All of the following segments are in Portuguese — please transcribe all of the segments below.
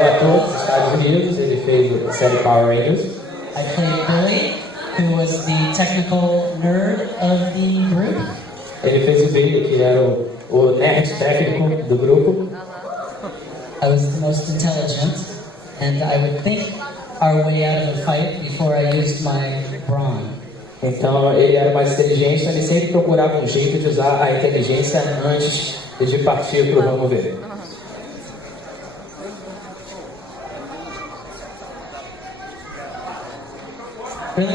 um ator dos Estados Unidos, ele fez a série Power Rangers. I played Billy, who was the technical nerd of the group. Ele fez o Billy, que era o nerd técnico do grupo. I was the most intelligent, and I would think our way out of a fight before I used my brawn. Então ele era mais inteligente, então ele sempre procurava um jeito de usar a inteligência antes de partir para o vamos ver. Really?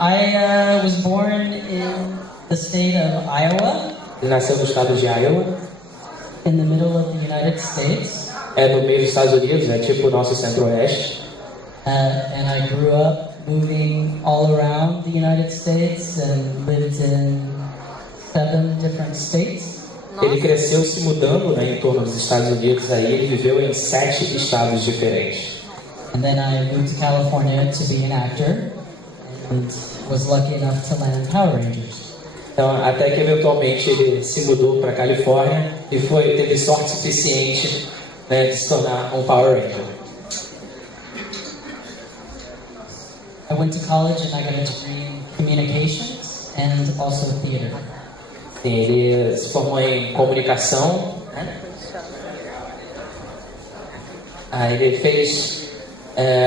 I was born in the state of Iowa. Ele nasceu no estado de Iowa. In the middle of the United States. É no meio dos Estados Unidos, é tipo o nosso centro-oeste. And I grew up moving all around the United States and lived in 7 different states. Ele cresceu se mudando, né, em torno dos Estados Unidos, aí ele viveu em 7 estados diferentes. And then I moved to California to be an actor and was lucky enough to land Power Rangers. Então, até que eventualmente ele se mudou para a Califórnia e teve sorte suficiente, né, de se tornar um Power Ranger. I went to college and I got a degree in communications and also theater. Sim, ele se formou em comunicação, né? Aí ele fez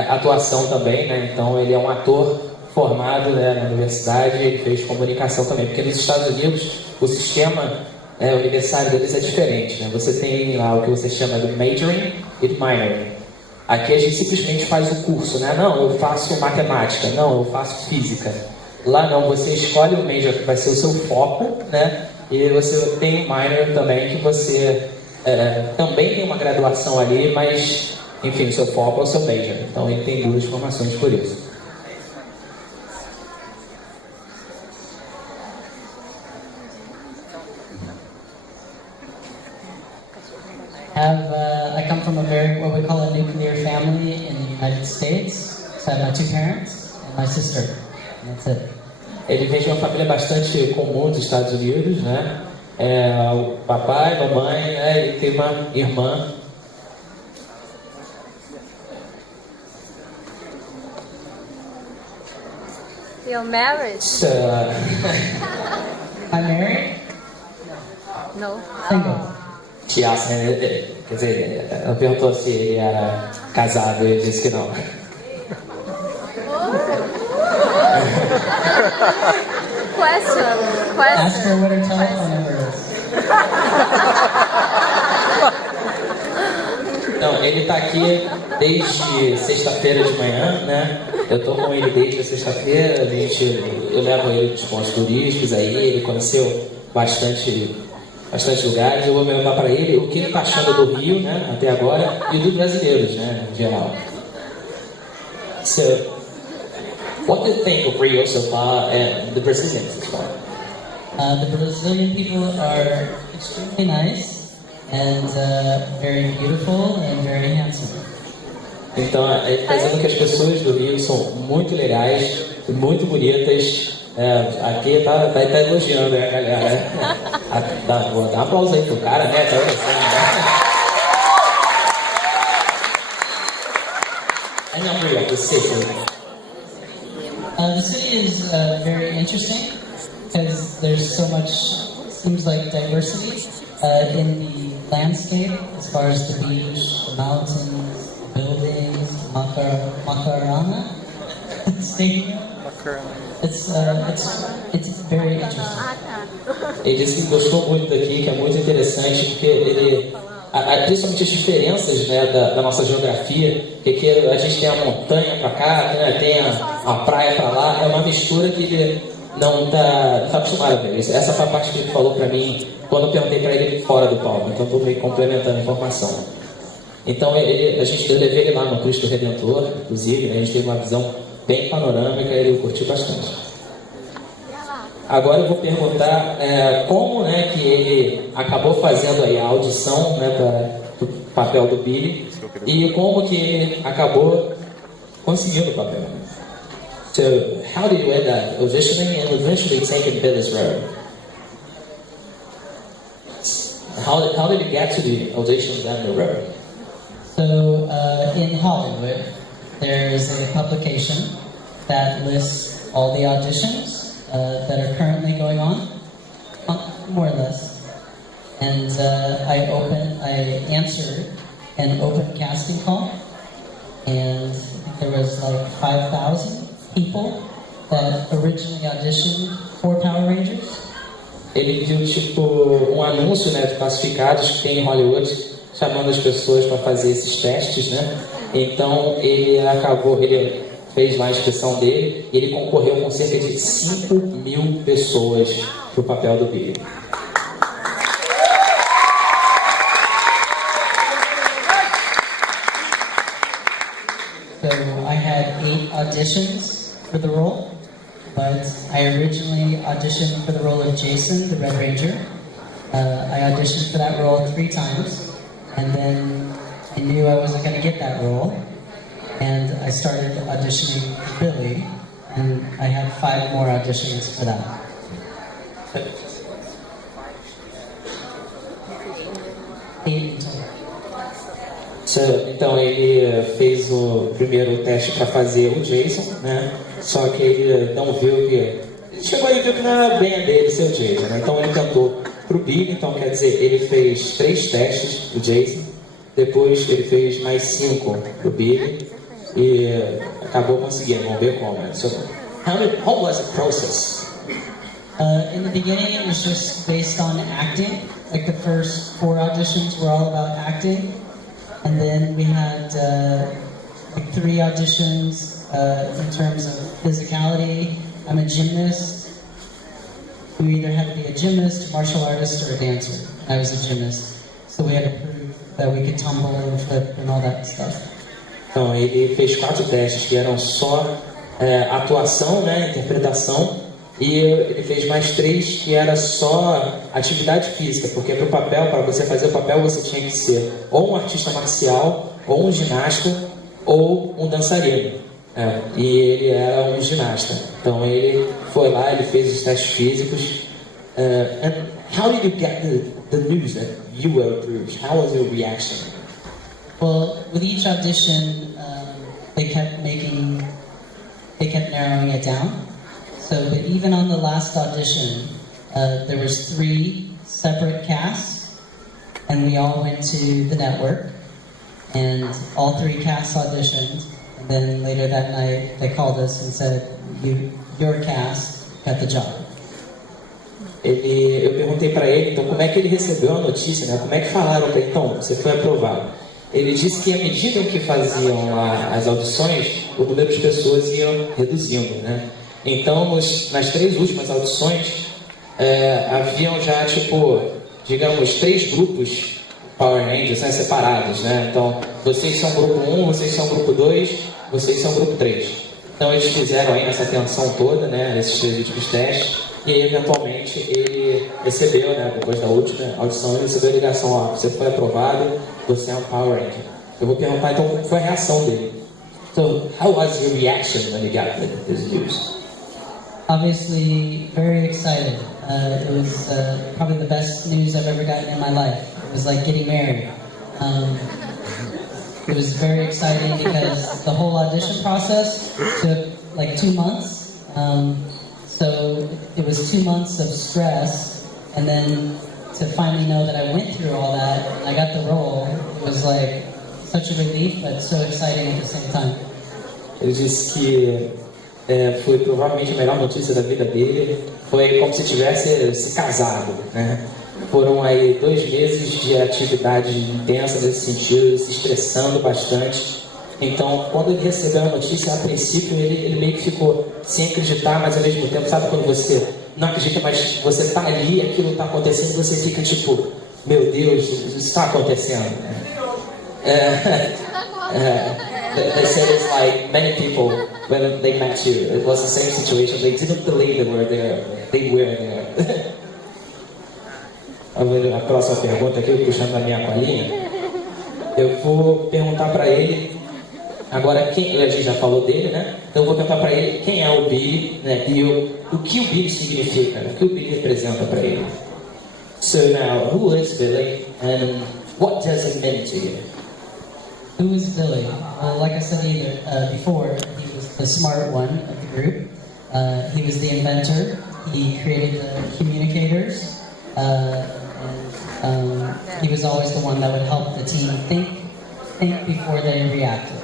atuação também, né? Então ele é um ator formado, né, na universidade, ele fez comunicação também, porque nos Estados Unidos o sistema universitário deles é diferente, né? Você tem lá o que você chama de majoring e minoring. Aqui a gente simplesmente faz o curso, né? Não, eu faço matemática, não, eu faço física. Lá não, você escolhe o major que vai ser o seu foco, né? E você tem o minor também, que você também tem uma graduação ali, mas, enfim, o seu foco é o seu major. Então ele tem 2 formações por isso. I come from what we call a nuclear family in the United States. So I have my 2 parents and my sister. And that's it. Ele vem de uma família bastante comum dos Estados Unidos, né? O papai, mamãe, né? E tem uma irmã. You're married? I'm married? No. Single. Quer dizer, ela perguntou se ele era casado e ele disse que não. Question. Ask her what her telephone number is. Não, ele tá aqui desde sexta-feira de manhã, né? Eu tô com ele desde sexta-feira, eu levo ele nos pontos turísticos aí, ele conheceu bastante lugares. Eu vou perguntar para ele o que ele está achando do Rio, né, até agora, e dos brasileiros, né, em geral. So, what do you think of Rio so far and the Brazilians so far? The Brazilian people are extremely nice and very beautiful and very handsome. Então, ele está dizendo que as pessoas do Rio são muito legais, muito bonitas. Aqui tá elogiando, né, galera? Vou dar um aplauso aí pro cara, né? Tá And I'm Rio, the city. The city is very interesting because there's so much, seems like, diversity in the landscape as far as the beach, the mountains, the buildings, Macarana Stadium. It's very interesting. Ele disse que gostou muito daqui, que é muito interessante, porque ele, principalmente as diferenças, né, da nossa geografia, que aqui a gente tem a montanha para cá, né, tem a praia para lá, é uma mistura que ele não está acostumado a ver. Essa foi a parte que ele falou para mim quando eu perguntei para ele fora do palco, então estou meio complementando a informação. Então eu levei ele lá no Cristo Redentor, inclusive, né, a gente teve uma visão bem panorâmica, ele curtiu bastante. Agora eu vou perguntar como, né, que ele acabou fazendo aí a audição, né, para o papel do Billy e como que ele acabou conseguindo o papel. So, how did you end up auditioning and eventually taking Billy's role? How did you get to the auditions and the river? So in Hollywood, there's a publication that lists all the auditions that are currently going on, more or less. And I answered an open casting call, and there was like 5,000 people that originally auditioned for Power Rangers. Ele viu tipo anúncio, né, de classificados que tem em Hollywood, chamando as pessoas para fazer esses testes, né? Então ele fez lá a inscrição dele e ele concorreu com cerca de 5.000 pessoas para o papel do Billy. So I had 8 auditions for the role, but I originally auditioned for the role of Jason, the Red Ranger. I auditioned for that role 3 times, and then I knew I wasn't going to get that role, and I started auditioning for Billy, and I had 5 more auditions for that. Então ele fez o primeiro teste para fazer o Jason, né? Só que ele não viu que... Ele chegou e viu que não era bem a dele ser o Jason, né? Então ele tentou pro Billy, então quer dizer, ele fez 3 testes do Jason, depois ele fez mais 5 pro Billy e acabou conseguindo, vamos ver como. So, how was the process? In the beginning it was just based on acting, like the first 4 auditions were all about acting. And then we had like 3 auditions in terms of physicality. I'm a gymnast. We either had to be a gymnast, a martial artist, or a dancer. I was a gymnast. So we had to prove that we could tumble and flip and all that stuff. Então ele fez 4 testes que eram só atuação, né, interpretação. E ele fez mais 3 que era só atividade física, porque para o papel, para você fazer o papel, você tinha que ser ou um artista marcial, ou um ginasta, ou um dançarino. E ele era um ginasta. Então ele foi lá, ele fez os testes físicos. And how did you get the news that you were approved? How was your reaction? Well, with each audition, they kept narrowing it down. So, but even on the last audition, there was 3 separate casts, and we all went to the network, and all 3 casts auditioned. And then later that night, they called us and said, "Your cast got the job." Eu perguntei para ele, então, como é que ele recebeu a notícia, né? Como é que falaram para ele, então, você foi aprovado. Ele disse que à medida que faziam as audições, o número de pessoas iam reduzindo, né? Então, nas 3 últimas audições, haviam já, tipo, digamos, 3 grupos Power Rangers, né, separados, né? Então, vocês são grupo 1, vocês são grupo 2, vocês são grupo 3. Então, eles fizeram aí nessa tensão toda, né, esses 3 últimos testes, e eventualmente ele recebeu, né, depois da última audição, ele recebeu a ligação, ó, você foi aprovado, você é um Power Ranger. Eu vou perguntar, então, qual foi a reação dele? So, how was your reaction when you got this news? Obviously, very excited. It was probably the best news I've ever gotten in my life. It was like getting married. It was very exciting because the whole audition process took like 2 months. So it was 2 months of stress, and then to finally know that I went through all that and I got the role, it was like such a relief, but so exciting at the same time. Ele disse que foi provavelmente a melhor notícia da vida dele. Foi como se tivesse se casado, né? Foram aí 2 meses de atividade intensa nesse sentido, se estressando bastante. Então, quando ele recebeu a notícia, a princípio ele meio que ficou sem acreditar, mas ao mesmo tempo, sabe quando você não acredita, mas você está ali, aquilo está acontecendo, você fica tipo, meu Deus, isso está acontecendo. They said it's like many people when they met you, it was the same situation. They didn't believe they were there. They were there. A próxima pergunta aqui, puxando a minha colinha, eu vou perguntar para ele agora a gente já falou dele, né? Então eu vou perguntar para ele quem é o Billy, né? E o que o Billy significa, o que o Billy representa para ele. So now, who is Billy, and what does it mean to you? Who is Billy? Well, like I said before, he was the smart one of the group. He was the inventor. He created the communicators. He was always the one that would help the team think before they reacted.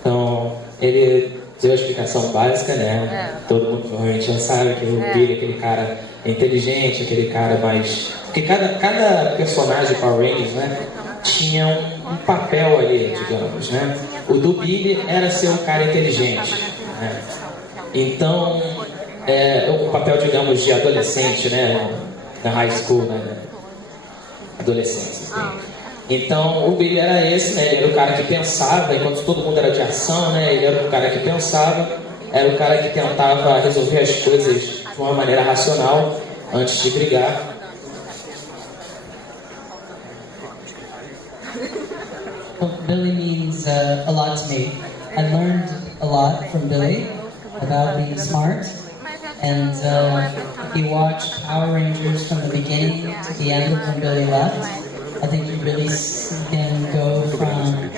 Então, ele deu a explicação básica, né? Todo mundo provavelmente já sabe que o Billy é aquele cara inteligente, aquele cara mais... Porque cada personagem de Power Rangers, né, tinha um papel ali, digamos, né? O do Billy era ser um cara inteligente, né? Então, o papel, digamos, de adolescente, né? Na high school, né? Adolescência, assim. Então, o Billy era esse, né? Ele era o cara que pensava, enquanto todo mundo era de ação, né? Ele era o cara que pensava, era o cara que tentava resolver as coisas de uma maneira racional antes de brigar. Well, Billy means a lot to me. I learned a lot from Billy about being smart, and he watched Power Rangers from the beginning to the end of when Billy left. I think you really see him go from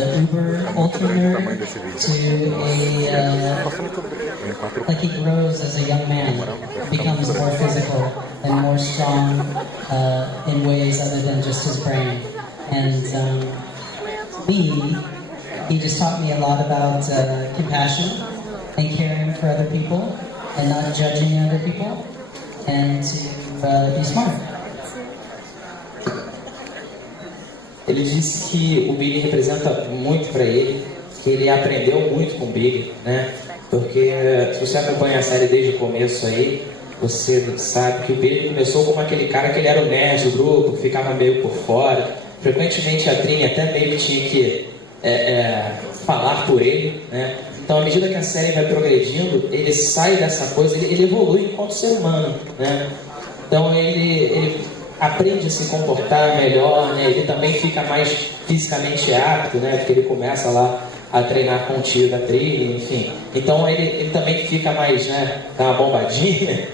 the uber ultra nerd to like he grows as a young man, becomes more physical and more strong in ways other than just his brain. And he just taught me a lot about compassion and caring for other people and not judging other people and to be smart. Ele disse que o Billy representa muito para ele, que ele aprendeu muito com o Billy, né? Porque se você acompanha a série desde o começo aí, você sabe que o Billy começou como aquele cara que ele era o nerd do grupo, que ficava meio por fora. Frequentemente a Trini até meio que tinha que falar por ele, né? Então, à medida que a série vai progredindo, ele sai dessa coisa, ele evolui enquanto ser humano, né? Então, ele aprende a se comportar melhor, né? Ele também fica mais fisicamente apto, né? Porque ele começa lá a treinar com o tio da trilha, enfim. Então ele também fica mais, né? Dá uma bombadinha.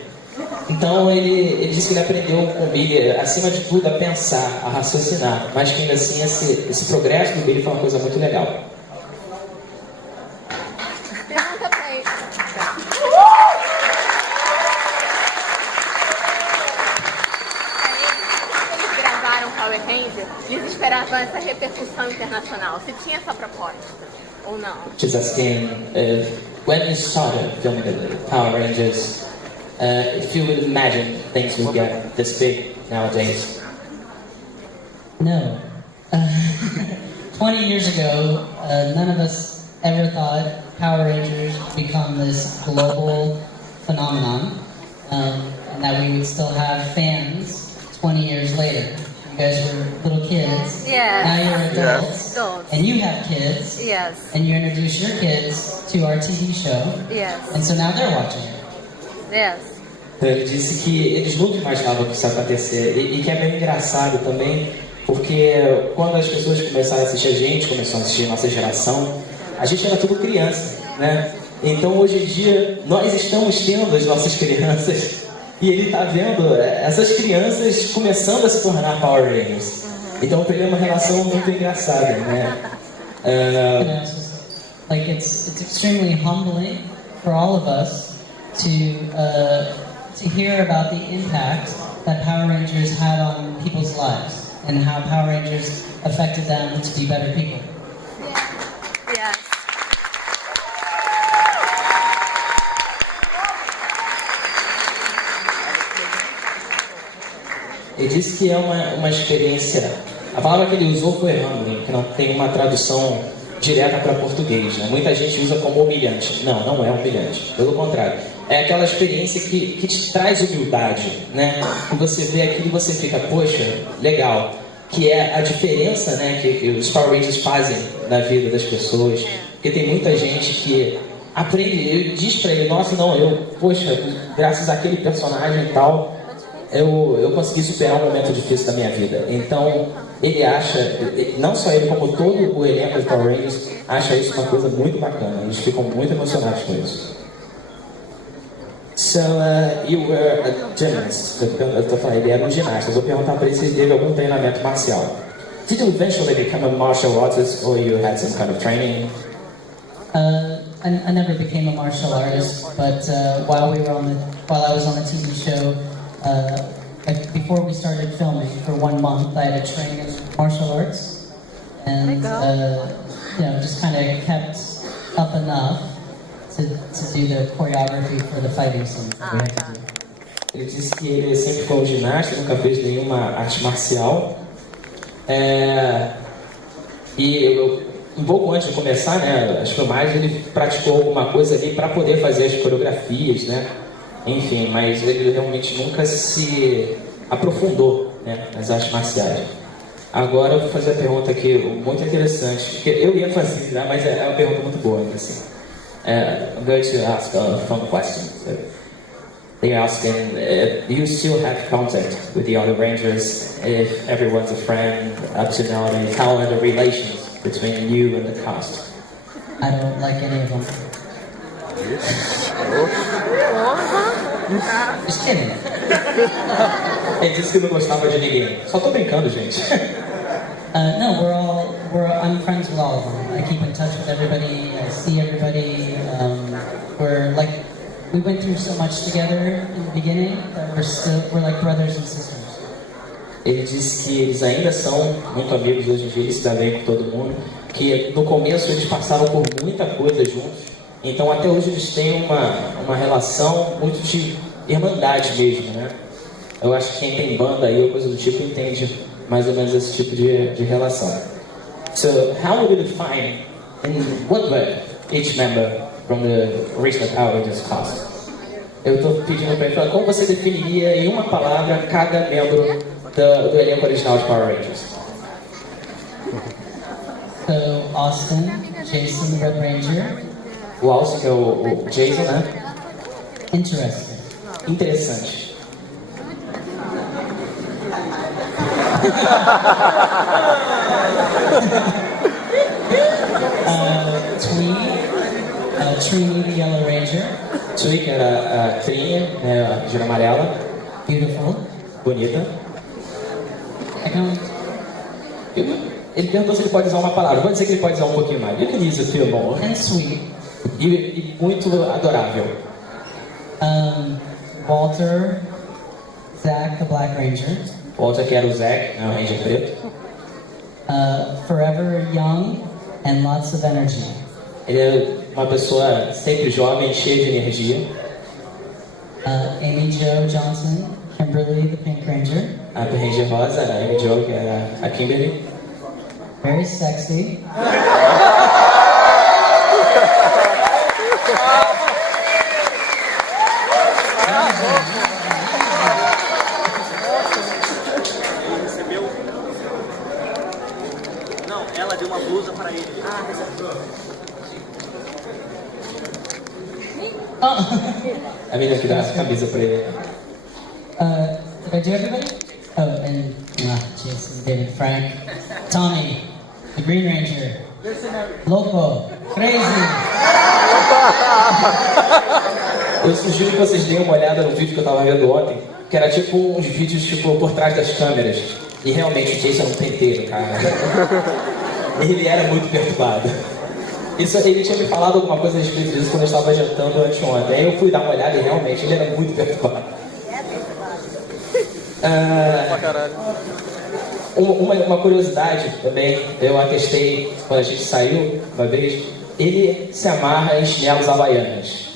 Então ele disse que ele aprendeu com o Billy, acima de tudo, a pensar, a raciocinar. Mas que ainda assim esse progresso do Billy foi uma coisa muito legal. Pergunta pra ele. Eles gravaram Power Ranger e eles esperavam essa repercussão internacional. Se tinha essa proposta ou não? She's asking when you started filming the Power Rangers, if you would imagine things would get this big nowadays. No. 20 years ago, none of us ever thought Power Rangers would become this global phenomenon, and that we would still have fans 20 years later. You guys were little kids. Yes. Now you're adults. Adults. And you have kids. Yes. And you introduce your kids to our TV show. Yes. And so now they're watching it. Yes. Então ele disse que eles nunca imaginavam que isso ia acontecer e que é bem engraçado também, porque quando as pessoas começaram a assistir a gente, começou a assistir a nossa geração, a gente era tudo criança, né? Então hoje em dia nós estamos tendo as nossas crianças e ele está vendo essas crianças começando a se tornar Power Rangers. Então para ele é uma relação muito engraçada, né? Like it's extremely humbling for all of us to hear about the impact that Power Rangers had on people's lives and how Power Rangers affected them to be better people. Yes. Ele disse que é uma experiência. A palavra que ele usou foi humbling, que não tem uma tradução direta para português, né? Muita gente usa como humilhante. Não é humilhante. Pelo contrário. É aquela experiência que te traz humildade, né? Que você vê aquilo e você fica, poxa, legal. Que é a diferença, né, que os Power Rangers fazem na vida das pessoas. Porque tem muita gente que aprende, diz pra ele, nossa, poxa, graças àquele personagem e tal, eu consegui superar um momento difícil da minha vida. Então, ele acha, não só ele, como todo o elenco de Power Rangers, acha isso uma coisa muito bacana. Eles ficam muito emocionados com isso. So, you were a gymnast. Eu tô falando, ele era um ginasta. Eu vou perguntar para ele se ele teve algum treinamento marcial. Did you eventually become a martial artist, or you had some kind of training? I never became a martial artist, but while I was on the TV show, like before we started filming for 1 month, I had to train in martial arts, and just kind of kept up enough to do the choreography for the fighting scenes that we had to do. Ele disse que ele sempre foi um ginasta, nunca fez nenhuma arte marcial. Um pouco antes de começar, né, as filmagens, ele praticou alguma coisa ali para poder fazer as coreografias, né? Enfim, mas ele realmente nunca se aprofundou, né, nas artes marciais. Agora eu vou fazer a pergunta aqui muito interessante, que eu ia fazer, né, mas é uma pergunta muito boa, assim. I'm going to ask a fun question. So, they're asking if you still have contact with the other Rangers, if everyone's a friend up to nowadays, how are the relations between you and the cast? I don't like any of them. Just kidding. Ele disse que não gostava de ninguém. Só tô brincando, gente. No, I'm friends with all of them. I keep in touch with everybody. I see everybody. We went through so much together in the beginning that we're like brothers and sisters. Ele disse que eles ainda são muito amigos hoje em dia, eles se dão bem com todo mundo, que no começo eles passaram por muita coisa juntos, então até hoje eles têm uma relação muito de irmandade mesmo, né? Eu acho que quem tem banda aí ou coisa do tipo entende mais ou menos esse tipo de relação. So, how would you define, in what way, each member from the original Power Rangers cast? Eu estou pedindo para ele falar como você definiria em uma palavra cada membro do elenco original de Power Rangers. So, Austin, Jason, Red Ranger. O Austin, que é o Jason, né? Interesting. Interessante. Trini, the Yellow Ranger. Trini, que era a Trini, né, a Ranger amarela. Beautiful. Bonita. I don't... Ele perguntou se ele pode usar uma palavra. Vou dizer que ele pode usar um pouquinho mais. You can use a few more. And sweet. E muito adorável. Walter, Zach, the Black Ranger. Walter, que era o Zack, né, o Ranger preto. Forever young and lots of energy. Ele é uma pessoa sempre jovem, cheia de energia. Amy Jo Johnson, Kimberly, the Pink Ranger. A Ranger rosa, a Amy Jo, que era a Kimberly. Very sexy. Não, ela deu uma blusa para ele. A menina que dá essa camisa pra ele. Did I do everybody? Oh, and Jason, David, Frank, Tommy, the Green Ranger, Loco, Crazy. Eu sugiro que vocês deem uma olhada no vídeo que eu tava vendo ontem, que era tipo uns vídeos tipo por trás das câmeras. E realmente o Jason é um penteiro, cara. Ele era muito perturbado. Isso, ele tinha me falado alguma coisa a respeito disso quando eu estava jantando anteontem. Aí eu fui dar uma olhada e realmente ele era muito perturbado. Uma curiosidade também, eu atestei quando a gente saiu uma vez, ele se amarra em chinelos havaianas.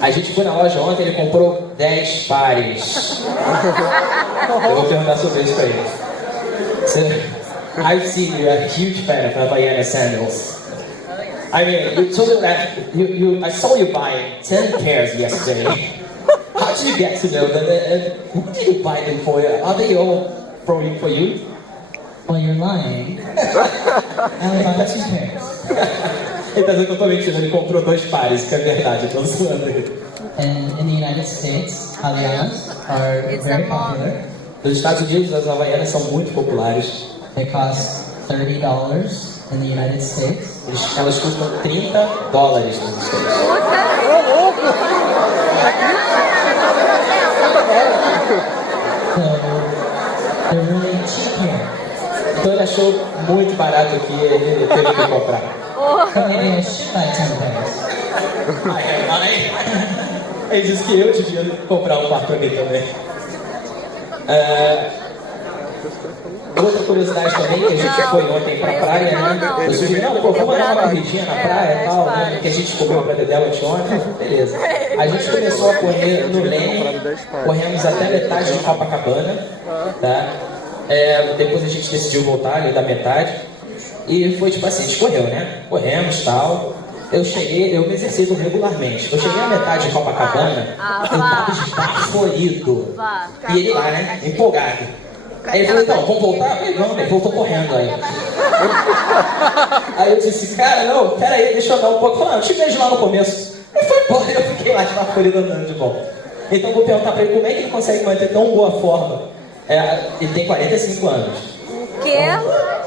A gente foi na loja ontem, ele comprou 10 pares. Eu vou perguntar sobre isso pra ele. So, I've seen you're a huge fan of Havaiana sandals. I mean, you told me that I saw you buy 10 pairs yesterday. How did you get to know them? And who did you buy them for? Are they all for you? Well, you're lying. I only bought 2 pairs. Ele tá dizendo que eu tô mentindo, ele comprou 2 pares, que é verdade, eu tô zoando ele. And in the United States, Havaianas are very popular. Nos Estados Unidos, as havaianas são muito populares. They cost $30 in the United States. Elas custam $30 nos Estados Unidos. Então ele achou muito barato aqui e ele teve que comprar. Maybe I should buy 10 pairs. Ele disse que eu devia comprar um par pra mim também. Outra curiosidade também, que a gente foi ontem pra praia, né? Eu sugeri, vamos dar uma corridinha na praia e tal, né? Que a gente cobrou pra Dedé ontem, beleza. A gente começou a correr no Leme, corremos até metade de Copacabana, tá? Depois a gente decidiu voltar ali da metade. E foi tipo assim, a gente correu, né? Corremos e tal. Eu me exercito regularmente. Eu cheguei à metade de Copacabana, eu tava esbaforido. E ele lá, né? Empolgado. Aí ele falou, então, vamos voltar? Eu falei, não, ele voltou correndo aí. Aí eu disse, cara, não, peraí, deixa eu andar um pouco. Ele falou, eu te vejo lá no começo. Aí foi embora e eu fiquei lá esbaforido andando de volta. Então eu vou perguntar pra ele como é que ele consegue manter tão boa forma. Ele tem 45 anos. Que?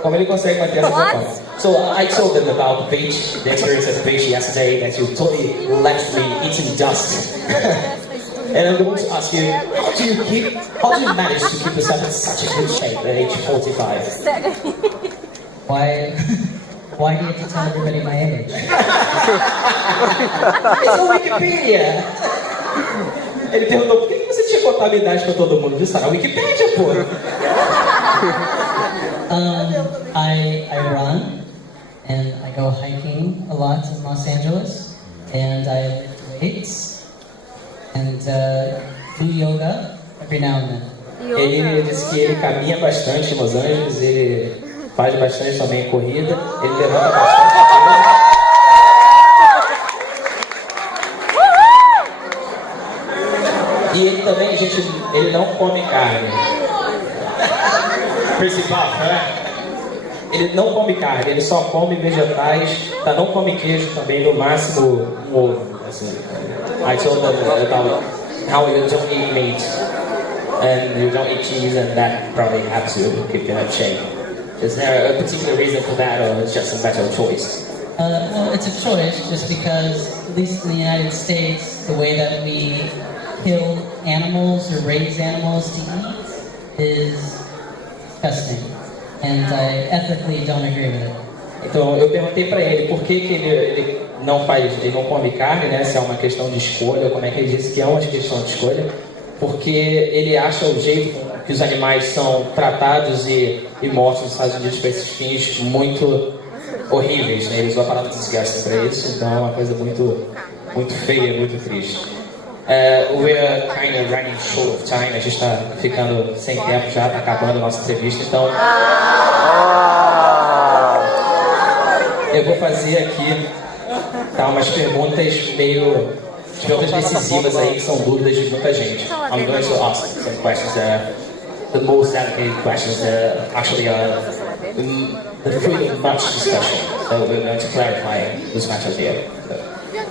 Como ele consegue manter essa forma? So I told them about the beach, the experience at the beach yesterday, that you totally left me eating dust. And I'm going to ask you, how do you manage to keep yourself in such a good shape at age 45? Why do you have to tell everybody my age? It's on Wikipedia. Ele perguntou, por que você tinha contado a idade pra todo mundo? Isso tá na Wikipedia, pô. I run and I go hiking a lot in Los Angeles, and I lift weights and do yoga every now and then. Ele disse que ele caminha bastante em Los Angeles, ele faz bastante também corrida, ele levanta bastante. E ele também, gente, ele não come carne. Principal, né? Ele não come carne, ele só come vegetais, tá? Não come queijo também, no máximo um ovo. Assim. I told them about how you don't eat meat and you don't eat cheese, and that probably helps you keep you in shape. Is there a particular reason for that, or it's just a better choice? Well, it's a choice just because, at least in the United States, the way that we kill animals or raise animals to eat is disgusting. And I ethically don't agree with it. Então eu perguntei para ele por que ele não come carne, né? Se é uma questão de escolha, como é que ele disse que é uma questão de escolha, porque ele acha o jeito que os animais são tratados e mortos nos Estados Unidos para esses fins muito horríveis, né? Eles usam a palavra disgusting para isso, então é uma coisa muito feia, muito triste. We're kind of running short of time, a gente está ficando sem tempo já, está acabando a nossa entrevista, então eu vou fazer aqui umas perguntas decisivas aí, que são dúvidas de muita gente. I'm going to ask some questions, the most delicate questions actually the fruit of much discussion, so we're going to clarify this matter here.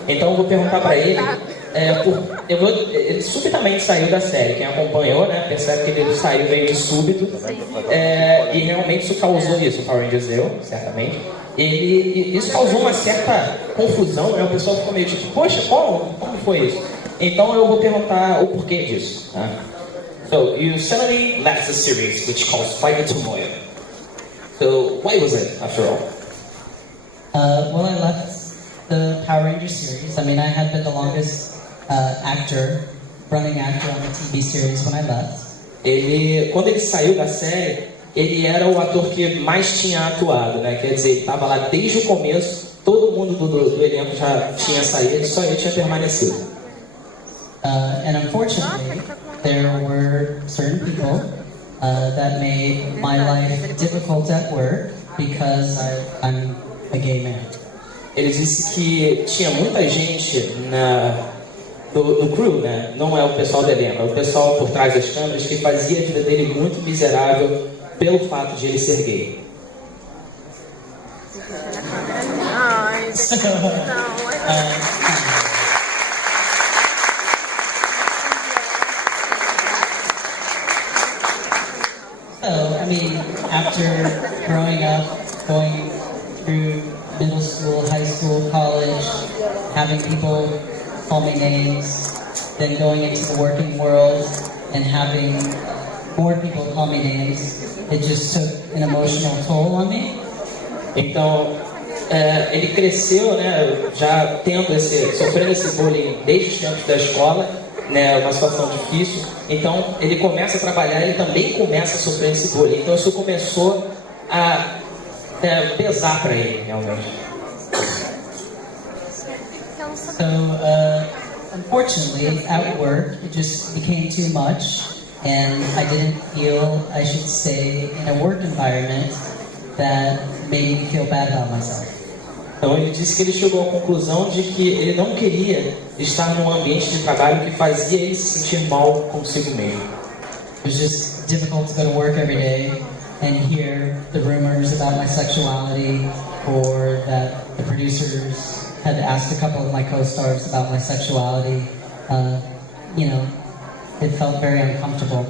Então eu vou perguntar para ele, ele subitamente saiu da série. Quem acompanhou, né, percebe que ele saiu meio de súbito, e realmente isso causou isso. O Power Rangers deu, certamente. Isso causou uma certa confusão, né? O pessoal ficou meio tipo, poxa, como foi isso? Então eu vou perguntar o porquê disso. Tá? So, you suddenly left the series, which caused quite a turmoil. So, why was it, after all? Well, I left the Power Rangers series. I mean, I had been the longest running actor on the TV series when I left. Quando ele saiu da série, ele era o ator que mais tinha atuado, né? Quer dizer, ele estava lá desde o começo, todo mundo do elenco já tinha saído, só ele tinha permanecido. And unfortunately, there were certain people that made my life difficult at work because I'm a gay man. Ele disse que tinha muita gente no crew, né? Não é o pessoal do elenco, é o pessoal por trás das câmeras que fazia a vida dele muito miserável pelo fato de ele ser gay. So, I mean, after growing up, going through middle school, high school, college, having people call me names, then going into the working world and having more people call me names, it just took an emotional toll on me. Então, ele cresceu, né, já sofrendo esse bullying desde os tempos da escola, né, uma situação difícil. Então, ele começa a trabalhar, ele também começa a sofrer esse bullying. Então, isso começou a pesar para ele, realmente. So, unfortunately, at work, it just became too much, and I didn't feel I should stay in a work environment that made me feel bad about myself. Então ele disse que ele chegou à conclusão de que ele não queria estar num ambiente de trabalho que fazia ele se sentir mal consigo mesmo. It was just difficult to go to work every day and hear the rumors about my sexuality, or that the producers had asked a couple of my co-stars about my sexuality. It felt very uncomfortable.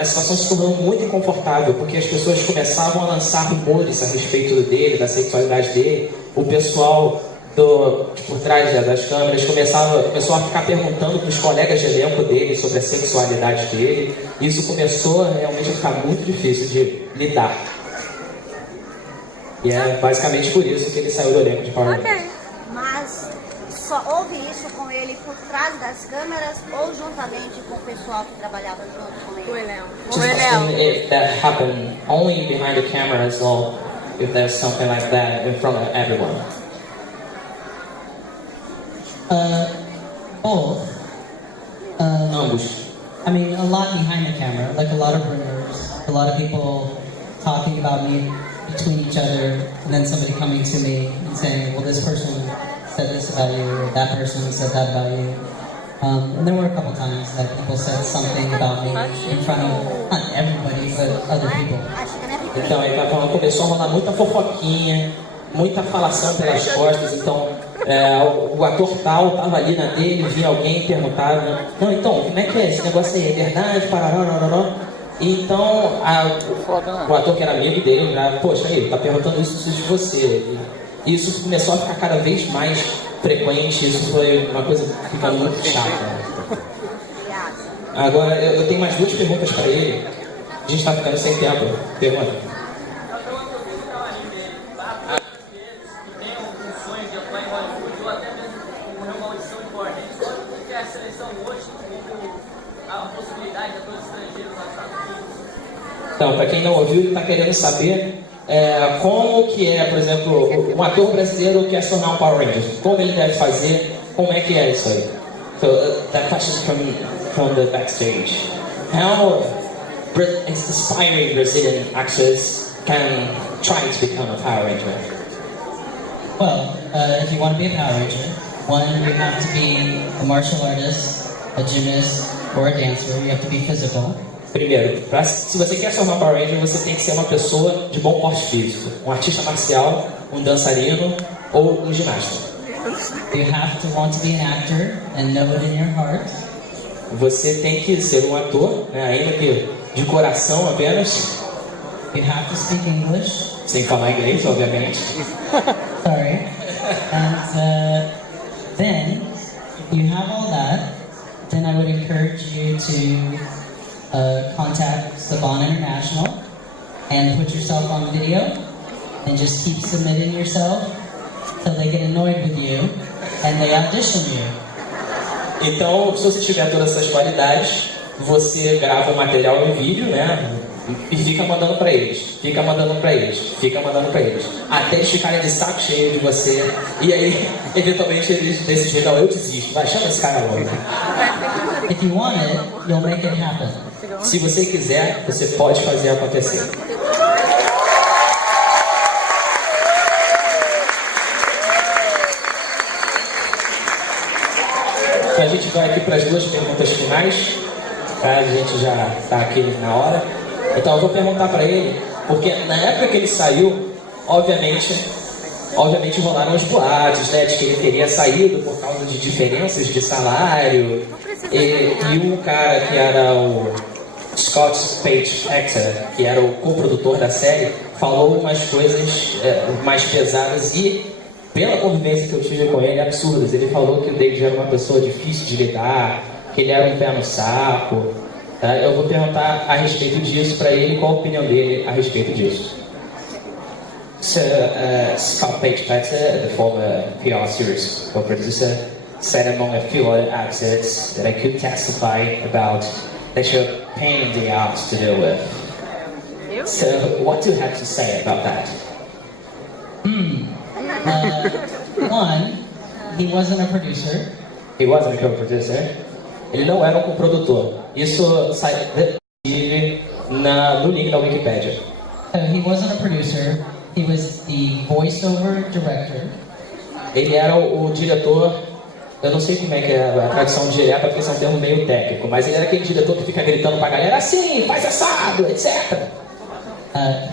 A situação se tornou muito inconfortável, porque as pessoas começavam a lançar rumores a respeito dele, da sexualidade dele. O pessoal por trás das câmeras começou a ficar perguntando para os colegas de elenco dele sobre a sexualidade dele. Isso começou realmente a ficar muito difícil de lidar. E é basicamente por isso que ele saiu do elenco de Power Rangers. Mas só houve isso com ele por trás das câmeras ou juntamente com o pessoal que trabalhava junto com ele? O elenco. Just if that happened only behind the camera as well, if there's something like that in front of everyone. Both. Ambos. I mean, a lot behind the camera, like a lot of rumors, a lot of people talking about me between each other, and then somebody coming to me and saying, well, this person said this about you, or that person said that about you. And there were a couple times that people said something about me in front of, not everybody, but other people. Então, ele tá falando, começou a rolar muita fofoquinha, muita falação pelas costas. Então, o ator tal tava ali na dele, via alguém e perguntava, não, então, como é que é esse negócio aí? É verdade? Parará. Então, o ator que era amigo dele, poxa, ele tá perguntando isso de você. E isso começou a ficar cada vez mais frequente, isso foi uma coisa que fica muito chata. Agora, eu tenho mais duas perguntas para ele. A gente tá ficando sem tempo. Pergunta. Então, para quem não ouviu, ele está querendo saber como que é, por exemplo, um ator brasileiro quer se tornar um Power Ranger. Como ele deve fazer, como é que é isso aí? So, that question from the backstage. How aspiring Brazilian actors can try to become a Power Ranger? Well, if you want to be a Power Ranger, one, you have to be a martial artist, a gymnast, or a dancer. You have to be physical. Primeiro, se você quer ser uma Power Ranger, você tem que ser uma pessoa de bom porte físico. Um artista marcial, um dançarino ou um ginasta. You have to want to be an actor and know it in your heart. Você tem que ser um ator, né, ainda que de coração apenas. You have to speak English. Sem falar inglês, obviamente. Sorry. And then, if you have all that, then I would encourage you to contact Saban International and put yourself on video and just keep submitting yourself till they get annoyed with you and they audition you. Então, se você tiver todas essas qualidades, você grava um material em vídeo, né? E fica mandando pra eles, até eles ficarem de saco cheio de você. E aí, eventualmente, eles decidem, não, eu desisto, vai, chama esse cara logo. If you want it, you'll make it happen. Se você quiser, você pode fazer acontecer. Então a gente vai aqui para as duas perguntas finais, tá? A gente já está aqui na hora. Então eu vou perguntar para ele, porque na época que ele saiu, obviamente rolaram os boatos, né, de que ele teria saído por causa de diferenças de salário. E o cara que era o Scott Page Actor, que era o co-produtor da série, falou umas coisas mais pesadas e, pela convivência que eu tive com ele, absurdas. Ele falou que o David era uma pessoa difícil de lidar, que ele era um pé no saco. Tá? Eu vou perguntar a respeito disso para ele, qual a opinião dele a respeito disso. So, Scott Pagepetter, the former PR series co-producer, said among a few other actors that I could testify about that you're a pain in the ass to deal with. So, what do you have to say about that? One, he wasn't a producer. He wasn't a co-producer. Ele não era um coprodutor. Isso sai no link da Wikipedia. So he wasn't a producer. He was the voiceover director. Ele era o diretor. Eu não sei como é que é a tradução direta, porque esse é um termo meio técnico, mas ele era aquele diretor que fica gritando pra galera assim, faz assado, etc.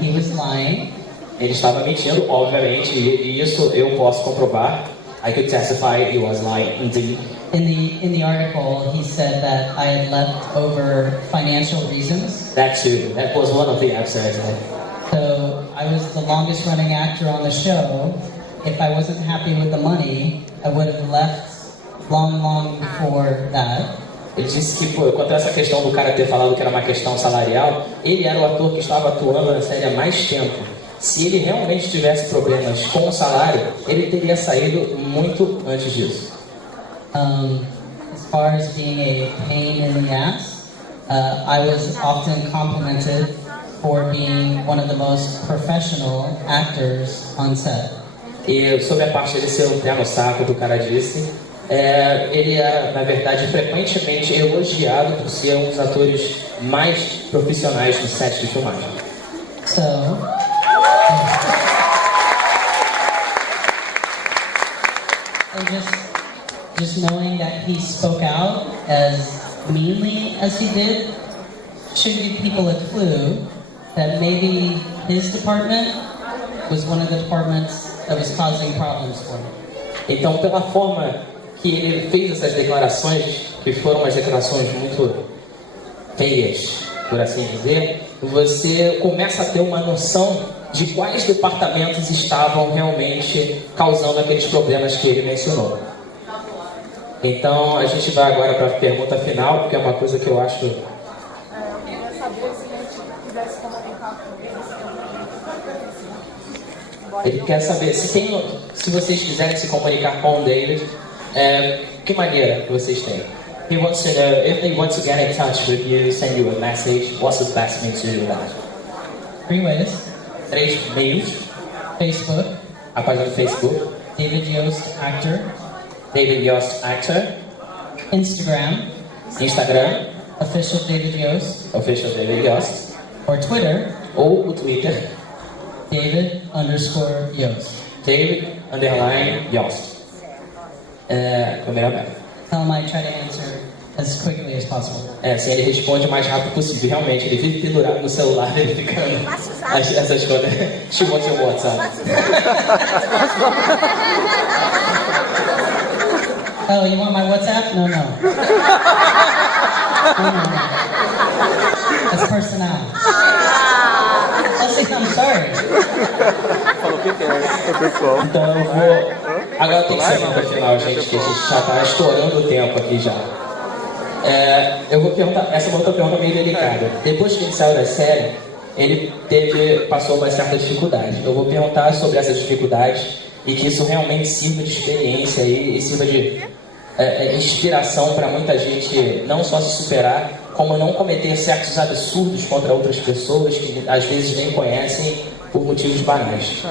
He was lying. Ele estava mentindo, obviamente, e isso eu posso comprovar. I could testify he was lying indeed. In the article, he said that I had left over financial reasons. That too. That was one of the episodes. So I was the longest running actor on the show. If I wasn't happy with the money, I would have left long before that. Ele disse que, quanto a essa questão do cara ter falado que era uma questão salarial, ele era o ator que estava atuando na série há mais tempo. Se ele realmente tivesse problemas com o salário, ele teria saído muito antes disso. As far as being a pain in the ass, I was often complimented for being one of the most professional actors on set. E sobre a parte de ser um pé no saco do cara disse, ele era, na verdade, frequentemente elogiado por ser um dos atores mais profissionais no set de filmagem. So, and just knowing that he spoke out as meanly as he did should give people a clue that maybe his department was one of the departments that was causing problems for him. Então, pela forma que ele fez essas declarações, que foram umas declarações muito feias, por assim dizer, você começa a ter uma noção de quais departamentos estavam realmente causando aqueles problemas que ele mencionou. Então, a gente vai agora para a pergunta final, porque é uma coisa que eu acho... Eu queria saber se a gente pudesse comunicar com eles. Ele quer saber se vocês quiserem se comunicar com o David, que maneira que vocês têm? He wants to know if they want to get in touch with you, send you a message, what's the best way to do that? 3 ways: 3 meios: Facebook, a página do Facebook, David Yost Actor; David Yost Actor; Instagram, Instagram, Official David Yost; Official David Yost; or Twitter, ou o Twitter, David_Yost. David_Yost. Tell him I try to answer as quickly as possible. Assim, ele responde o mais rápido possível. Realmente, ele vive pendurado no celular, ele ficando essas coisas. She wants your WhatsApp. Oh, you want my WhatsApp? No. No. That's personal. I'll say I'm sorry. Falou que é pessoal. Então eu vou... Agora tem que ser no final, gente, que a gente já está estourando o tempo aqui já. Eu vou perguntar, essa é uma outra pergunta meio delicada. Depois que ele saiu da série, ele passou uma certa dificuldade. Eu vou perguntar sobre essas dificuldades e que isso realmente sirva de experiência e sirva de inspiração para muita gente não só se superar, como não cometer certos absurdos contra outras pessoas que às vezes nem conhecem por motivos banais.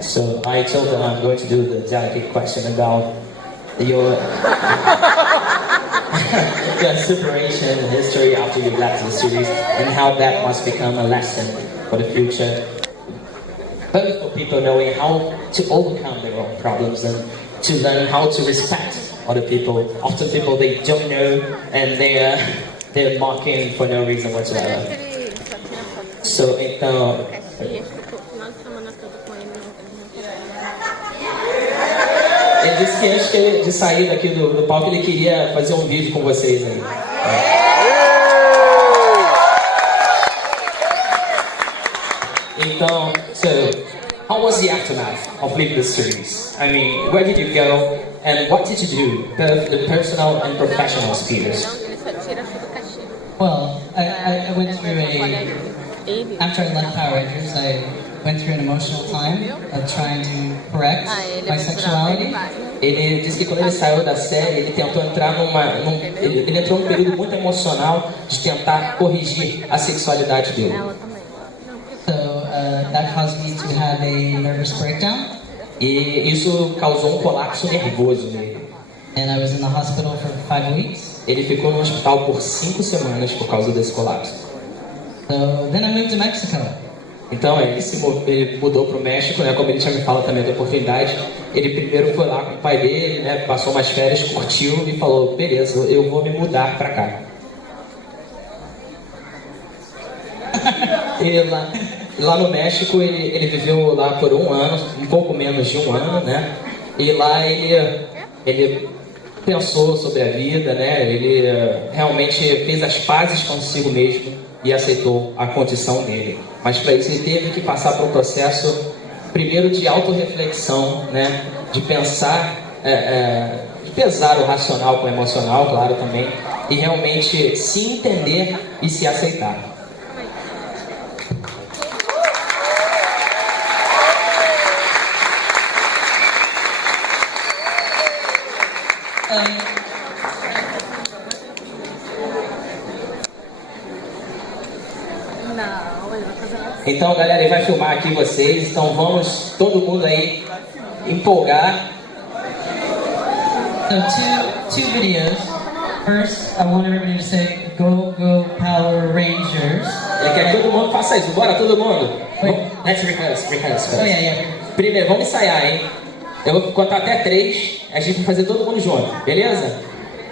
So I told them I'm going to do the delicate question about your separation history after you left the series and how that must become a lesson for the future. Both for people knowing how to overcome their own problems and to learn how to respect other people. Often people they don't know and they're mocking for no reason whatsoever. So então ele disse que antes de sair daqui do palco ele queria fazer um vídeo com vocês aí. Então, so how was the aftermath of leaving the series? I mean, where did you go and what did you do, both the personal and professional spheres? Well, I went through after I left Power Rangers, I went through an emotional time of trying to correct my sexuality. Ele disse que quando ele saiu da série, ele tentou entrar ele entrou num período muito emocional de tentar corrigir a sexualidade dele. So that caused me to have a nervous breakdown. E isso causou um colapso nervoso nele. And I was in the hospital for 5 weeks. Ele ficou no hospital por 5 semanas por causa desse colapso. So then I moved to Mexico. Então ele mudou para o México, né? Como ele já me fala também da oportunidade. Ele primeiro foi lá com o pai dele, né? Passou umas férias, curtiu e falou: beleza, eu vou me mudar para cá. E lá no México ele viveu lá por 1 ano, um pouco menos de 1 ano, né? E lá ele pensou sobre a vida, né? Ele realmente fez as pazes consigo mesmo e aceitou a condição dele. Mas para isso ele teve que passar por um processo primeiro de autorreflexão, né? De pensar, de pesar o racional com o emocional, claro, também, e realmente se entender e se aceitar. Então, galera, ele vai filmar aqui vocês. Então, vamos todo mundo aí empolgar. So two videos. First, I want everybody to say, "Go, go, Power Rangers." Ele quer que todo mundo faça isso. Bora, todo mundo. Wait. Let's rehearse. Oh yeah. Primeiro, vamos ensaiar, hein? Eu vou contar até 3. A gente vai fazer todo mundo junto, beleza?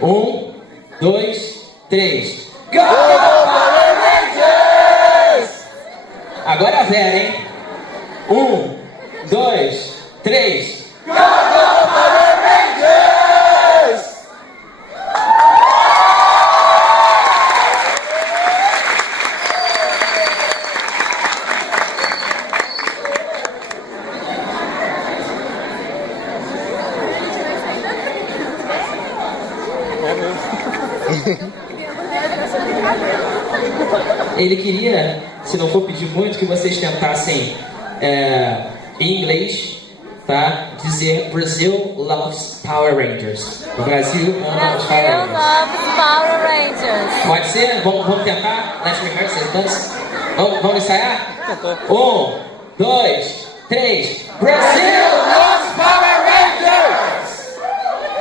1, 2, 3. Go, Power Rangers! Agora é a Vera, hein? 1, 2, 3. Go, Power Rangers! Ele queria, se não for pedir muito, que vocês tentassem em inglês, tá? Dizer Brasil loves Power Rangers. O Brasil ama os Power Rangers. Loves Power Rangers. Pode ser? Vamos tentar? Let's rehearse it. Vamos ensaiar? 1, 2, 3. Brasil loves Power Rangers!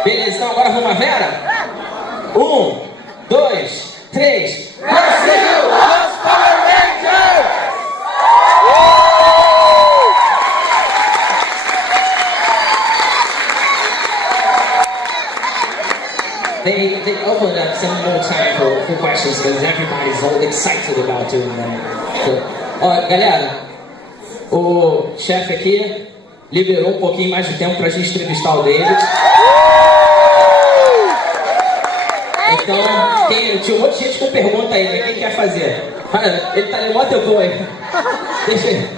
Beleza, então agora vamos a Vera? 1, 2, 3. Brasil loves Power Rangers! They opened up some more time for questions because everybody's all excited about doing them. So, galera, o chefe aqui liberou um pouquinho mais de tempo pra gente entrevistar o David. Então, tinha um monte de gente com pergunta aí, né? Quem quer fazer? Olha, ele tá ali, bota eu vou aí. Deixa ele.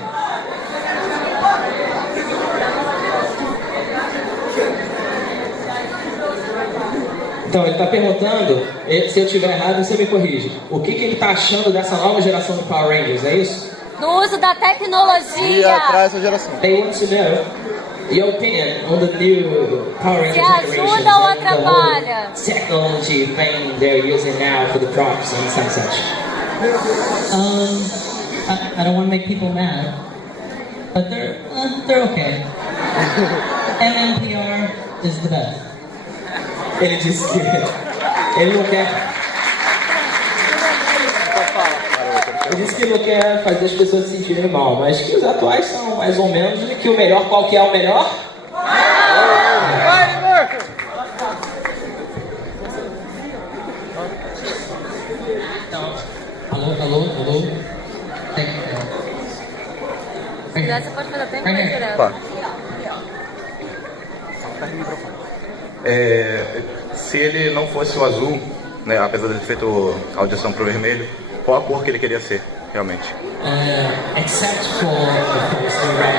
Então, ele está perguntando, se eu estiver errado, você me corrige. O que ele está achando dessa nova geração de Power Rangers, é isso? Do uso da tecnologia. E atrás da geração. They want to know your opinion on the new Power Rangers Se ajuda ou atrapalha? Technology thing they're using now for the props and such. I don't want to make people mad, but they're okay. MMPR is the best. Ele disse que ele não quer. Ele disse que não quer fazer as pessoas se sentirem mal, mas que os atuais são mais ou menos, e que o melhor, qual que é o melhor? Alô? Se quiser, você pode fazer até mais direto. Tá. Se ele não fosse o azul, né, apesar de ter feito a audição pro vermelho, qual a cor que ele queria ser, realmente? Except for the first red,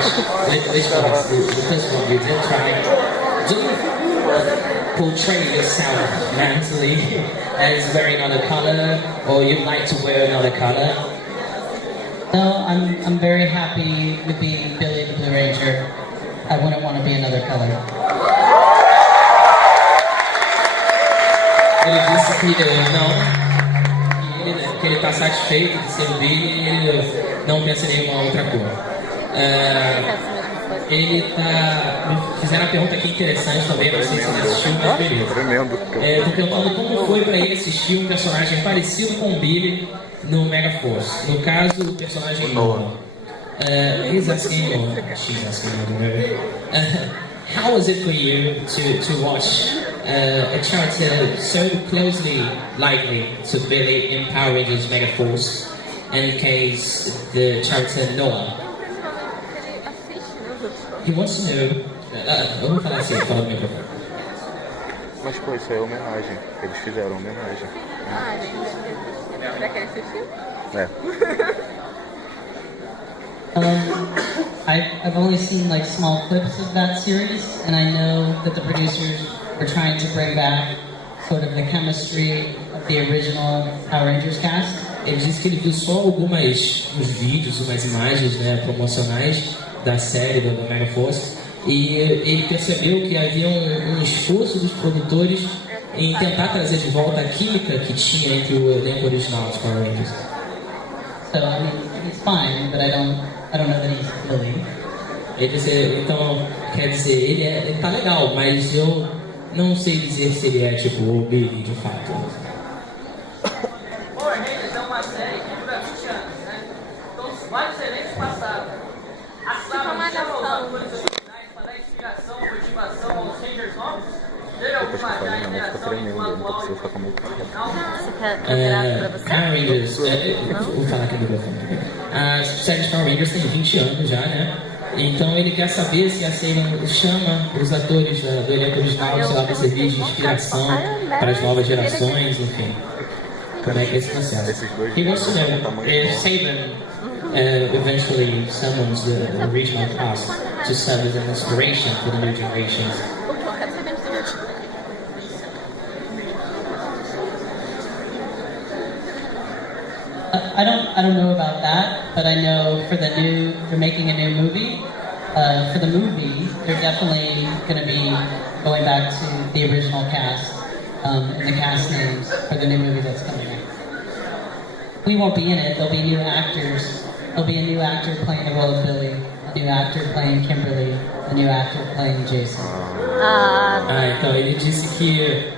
which was the first one we did try. portray yourself mentally as wearing another color, or you'd like to wear another color? No, I'm very happy with being Billy the Blue Ranger. I wouldn't want to be another color. Ele disse que ele está satisfeito de ser o Billy e ele não pensa em nenhuma outra cor. Fizeram uma pergunta aqui interessante também, não sei se ele assistiu, mas beleza. Tô perguntando como foi para ele assistir um personagem parecido com o Billy no Mega Force. No caso, o personagem Noah. He's asking, or she's asking, how was it for you to watch a character so closely likely to Billy in Power Rangers Mega Force, and in case the character Noah? He wants to know. Eu vou falar assim, fala no microfone. Mas pô, isso aí é homenagem. Eles fizeram homenagem. Será que ele assistiu? É. I've only seen like small clips of that series, and I know that the producers were trying to bring back sort of the chemistry of the original Power Rangers cast. Ele disse que ele viu só uns vídeos, umas imagens, né, promocionais da série do Mega Force, e ele percebeu que havia um esforço dos produtores em tentar trazer de volta a química que tinha entre o elenco original dos Power Rangers. So I mean, he's fine, but I don't know that he's Billy. Então, quer dizer, ele tá legal, mas eu não sei dizer se ele é tipo o Billy de fato. Power Rangers é uma série que dura 20 anos, né? Então, vários eventos passaram. A Sara não tinha os atores originais para dar inspiração, motivação aos Rangers novos? Teve alguma interação entre o atual e o original? Você quer virar pra você? Power Rangers, vou falar aqui no microfone. A série de Power Rangers tem 20 anos já, né? Então ele quer saber se a série chama os atores do elenco original, sei lá, para servir de inspiração para as novas gerações, enfim. Como é que é esse processo? He wants to know if Saban eventually summons the original cast to serve as an inspiration for the new generations. I don't know about that, but I know they're making a new movie. For the movie, they're definitely going to be going back to the original cast and the cast names for the new movie that's coming out. We won't be in it. There'll be new actors. There'll be a new actor playing the role of Billy, a new actor playing Kimberly, a new actor playing Jason. Então ele disse que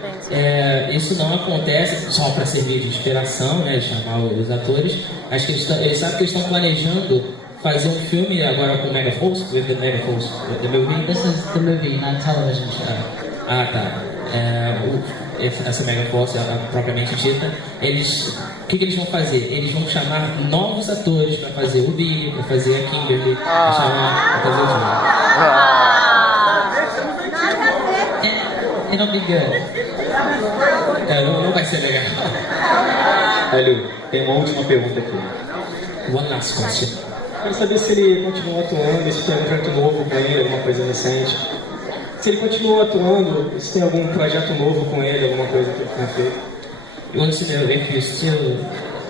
isso não acontece só para servir de inspiração, né, chamar os atores. Acho que eles sabem que eles estão planejando fazer um filme agora com Mega Force, with the Mega Force, the movie. This is the movie, not television show. Tá. Essa Mega Force, propriamente dita, o que eles vão fazer? Eles vão chamar novos atores para fazer o Billy, para fazer a Kimberly, para fazer o Jimmy. It'll be good. Não vai ser legal. Olha, tem uma última pergunta aqui. One last question. Quero saber se ele continua atuando, se tem algum projeto novo com ele, alguma coisa recente. Se ele continua atuando, se tem algum projeto novo com ele, alguma coisa que ele tenha feito. You want to know if you're still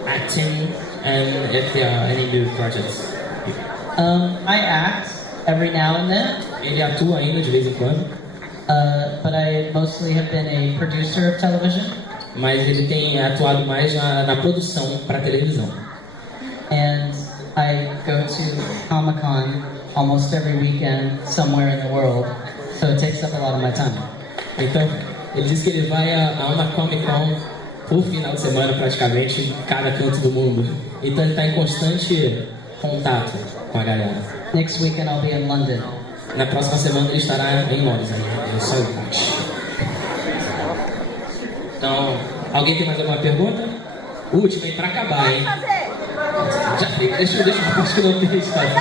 acting and if there are any new projects? I act every now and then. Ele atua ainda de vez em quando. But I mostly have been a producer of television. Mas ele tem atuado mais na produção para televisão. And I go to Comic-Con almost every weekend somewhere in the world, so it takes up a lot of my time. Então, ele diz que ele vai a uma Comic-Con por final de semana praticamente em cada canto do mundo. Então ele está em constante contato com a galera. Next weekend I'll be in London. Na próxima semana ele estará em Londres, em Saúde. Então, alguém tem mais alguma pergunta? Última aí pra acabar, hein? Já fica, deixa eu acho que não tem história. É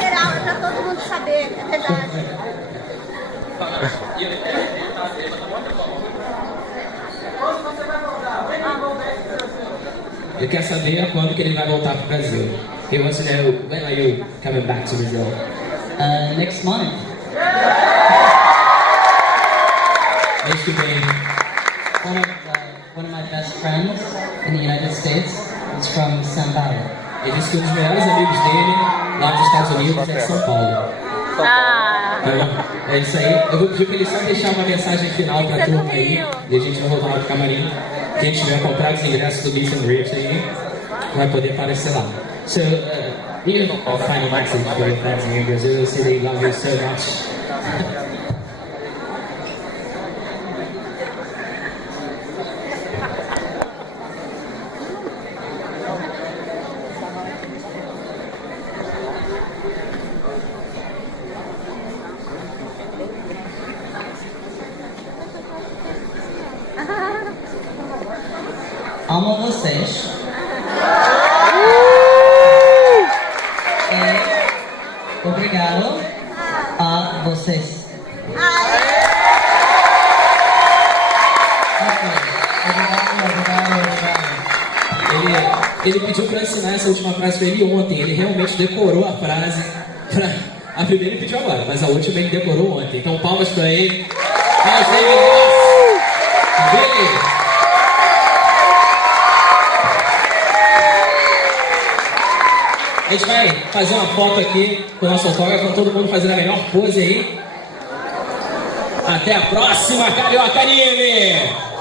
geral, pra todo mundo saber, é verdade. Ele quer saber quando que ele vai voltar pro Brasil. He wants to know, when are you coming back to Brazil? Next month. Mês States is from São Paulo. Ele disse que um dos melhores amigos dele lá nos Estados Unidos é de São Paulo. É isso aí. Eu vou pedir para ele só deixar uma mensagem final para a turma aí. E a gente vai voltar lá pro camarim. Quem tiver comprado os ingressos do Meet and Greet aí vai poder aparecer lá. So, even a final message for your fans in Brazil, they say they love you so much. Amo vocês. Obrigado a vocês. Ele pediu para ensinar essa última frase para ele ontem. Ele realmente decorou a frase. A primeira ele pediu agora, mas a última ele decorou ontem. Então palmas para ele. A gente vai fazer uma foto aqui com o nosso autógrafo, todo mundo fazendo a melhor pose aí. Até a próxima, Carioca Anime!